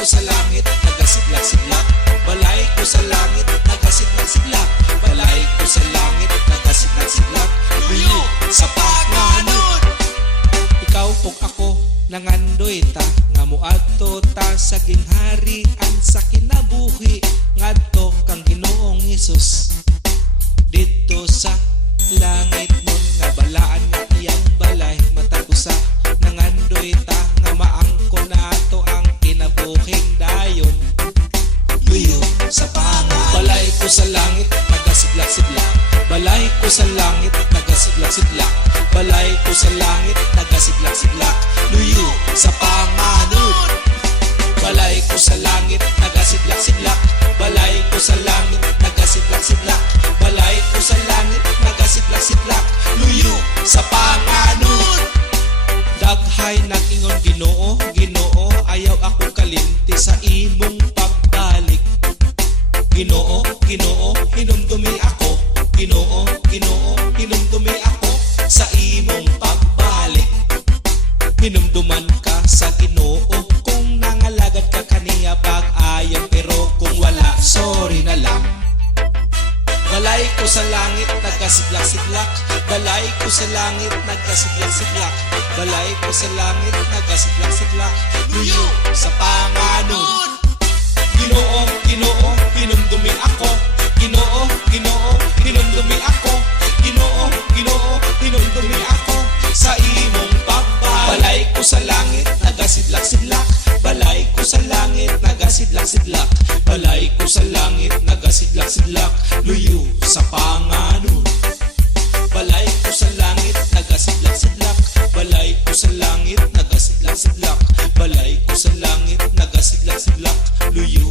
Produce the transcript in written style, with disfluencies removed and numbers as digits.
ko sa langit, nagasidlak-sidlak. Balay ko sa langit, nagasidlak-sidlak. Balay ko sa langit, nagasidlak-sidlak. Luyo sa panganod. Ikaw pug ako nangandoy ta, nga muadto ta sa gingharian sa kinabuhi, ngadto kang Ginoong Hesus didto sa langit nun, nga balaan nga iyang balay matag usa. Nangandoy ta nga maangkon nato ang kinabuhing dayon. Luyo sa panganod. Balay ko sa langit, nagasidlak-sidlak. Balay ko sa langit, nagasidlak-sidlak. Balay ko sa langit, nagasidlak-sidlak. Luyo sa panganod. Balay ko sa langit, nagasidlak-sidlak. Balay ko sa langit, nagasidlak-sidlak. Balay ko sa langit, nagasidlak-sidlak. Luyo sa panganod. Daghay nag-ingon Ginoo, Ginoo, ayaw ako kalimti sa imong pagbalik. Ginoo, Ginoo, hinumdumi ako. Ginoo, Ginoo, hinumdumi ako sa imong pagbalik. Hinumduman ka sa Ginoo kung nangalagad ka kaniya pag-ayaw, pero kung wala, sorry na lang. Balay ko sa langit, nagasidlak-sidlak. Balay ko sa langit, nagasidlak-sidlak. Balay ko sa langit, nagasidlak-sidlak. Luyo sa panganod. Ginoo, Ginoo, hinumdumi ako. Ginoo, Ginoo, hinumdumi ako. Ginoo, Ginoo, hinumdumi ako sa imong pagbalik. Balay ko sa langit, nagasidlak-sidlak. Balay ko sa langit, nagasidlak-sidlak. Balay ko sa langit, nagasidlak-sidlak. Luyo sa panganod. Balay ko sa langit, nagasidlak-sidlak. Balay ko sa langit, nagasidlak-sidlak. Balay ko sa langit, nagasidlak-sidlak. Luyo